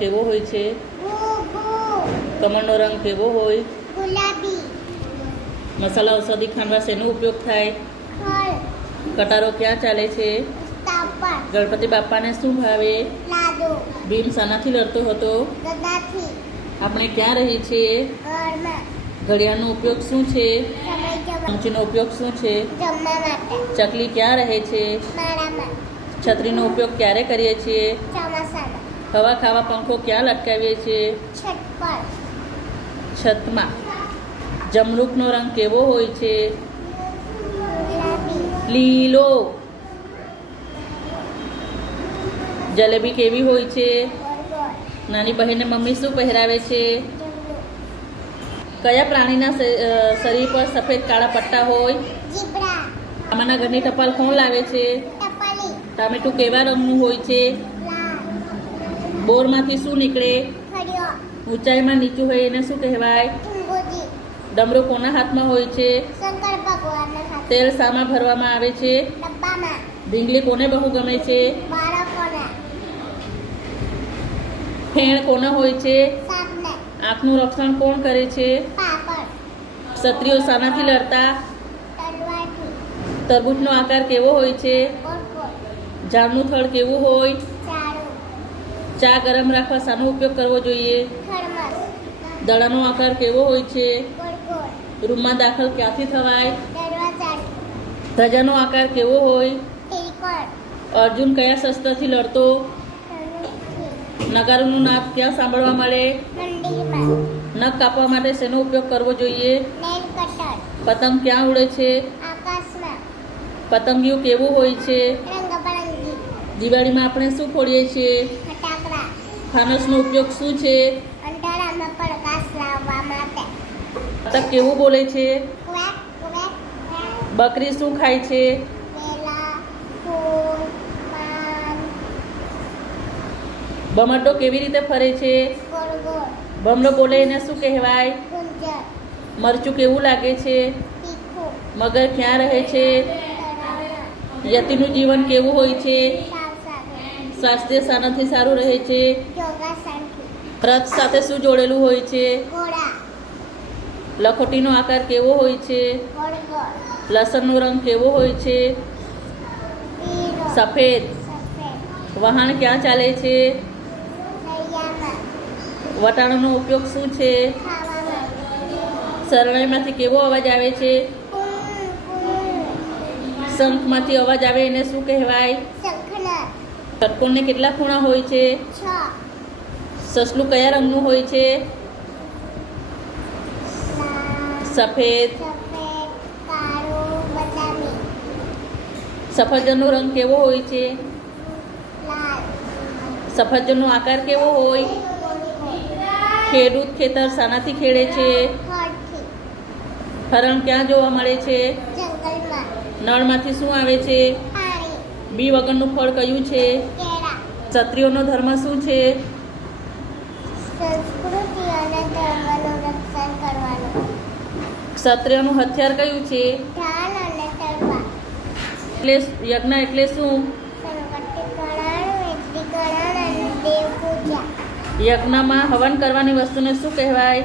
કેવો હોય છે? કમળનો રંગ કેવો હોય? ગુલાબી. મસાલા ઔષધિ ખાંડવા શેનો ઉપયોગ થાય? ખળ. કટારો ક્યાં ચાલે છે? તાપર. ગણપતિ બાપાને શું ભાવે? લાડુ. ભીમ શાનાથી લડતો હતો? ગદાથી. આપણે ક્યાં રહી છીએ? ઘરમાં. ઘડિયાળનો ઉપયોગ શું છે? સમય જવા. ચમચીનો ઉપયોગ શું છે? જમવા માટે. ચકલી ક્યાં રહે છે? માળામાં. છત્રીનો ઉપયોગ ક્યારે કરીએ છીએ? ચોમાસામાં. હવા ખાવા પંખો ક્યાં લટકાવીએ છીએ? છત પર. છતમાં. જમરૂખનો રંગ કેવો હોય છે? ગુલાબી. લીલો. જલેબી કેવી હોય છે? ગોળ. નાની બહેનને મમ્મી શું પહેરાવે છે? જમરૂ. કયા પ્રાણીના શરીર પર સફેદ કાળા પટ્ટા હોય? જીબ્રા. આમાંના ઘરની ટપાલ કોણ લાવે છે? ટપાલી. ટામેટું કેવા રંગનું હોય છે? લાલ. બોરમાંથી શું નીકળે? ખડિયો. ઊંચાઈમાં નીચું હોય એને શું કહેવાય? ટુંગોજી. ડમરું કોના હાથમાં હોય છે? શંકર ભગવાનના હાથ. તેલ શામાં ભરવામાં આવે છે? ડબ્બામાં. ઢીંગલી કોને બહુ ગમે છે? બાળકોના. ફેણ કોના હોય છે? સાપને. આંખનું રક્ષણ કોણ કરે છે? પાપડ. ક્ષત્રિયો શાનાથી લડતા? તલવારથી. તરબૂચનો આકાર કેવો હોય છે? ગોળ. ઝાડનું થડ કેવું હોય? ચાળુ. ચા ગરમ રાખવા શાનો ઉપયોગ કરવો જોઈએ? થર્મસ. દડાનો આકાર કેવો હોય છે? ગોળ. રૂમમાં દાખલ ક્યાંથી થવાય? દરવાજાથી. ધજાનો આકાર કેવો હોય? ત્રિકોણ. અર્જુન કયા શસ્ત્રથી લડતો? ધનુષથી. નગારાનું નાદ ક્યાં સાંભળવા મળે? મંદિરમાં. નખ કાપવા માટે શેનો ઉપયોગ કરવો જોઈએ? Nail cutter. પતંગ ક્યાં ઉડે છે? આકાશમાં. પતંગિયું કેવું હોય છે? રંગબરંગી. દિવાળીમાં આપણે શું ફોડીએ છીએ? ફટાકડા. ફાનસનો ઉપયોગ શું છે? અંધારામાં પ્રકાશ લાવવા માટે. બતક કેવું બોલે છે? Quack quack quack. બકરી શું ખાય છે? કેલા. ફૂલ. પાન. ભમરડો કેવી રીતે ફરે છે? ગોળ. ભમરો બોલે એને શું કહેવાય? ગુંજર. મરચું કેવું લાગે છે? તીખું. મગર ક્યાં રહે છે? તળાવમાં. યતિનું જીવન કેવું હોય છે? સાવસાન. સ્વાસ્થ્ય શાનાથી સારું રહે છે? યોગાસનથી. રથ સાથે શું જોડેલું હોય છે? ઘોડા. લખોટીનો આકાર કેવો હોય છે? ગોળ. લસણનો રંગ કેવો હોય છે? પીળો. સફેદ. સફેદ. વહાણ ક્યાં ચાલે છે? નૈયામાં. વટાણાનો ઉપયોગ શું છે? ખાવામાં. શરણાઈમાંથી કેવો અવાજ આવે છે? કું કું. શંખમાંથી અવાજ આવે એને શું કહેવાય? શંખનાદ. ષટકોણને કેટલા ખૂણા હોય છે? 6. સસલું કયા રંગનું હોય છે? લાલ. સફેદ. સફેદ. કાળું. બદામી. સફરજનનો રંગ કેવો હોય છે? લાલ. સફરજનનો આકાર કેવો હોય? ખેડૂત ખેતર શાનાથી ખેડે છે? હળથી. હરણ ક્યાં જોવા મળે છે? જંગલમાં. નળમાંથી શું આવે છે? પાણી. બી વગરનું ફળ કયું છે? કેળા. ક્ષત્રિયોનો ધર્મ શું છે? સંસ્કૃતિ અને ધર્મનું રક્ષણ કરવાનું. ક્ષત્રિયોનું હથિયાર કયું છે? ઢાલ અને તલવાર. યજ્ઞ એટલે શું? સંકટીકરણ, વેદીકરણ અને દેવ પૂજા. યજ્ઞમાં હવન કરવાની વસ્તુને શું કહેવાય?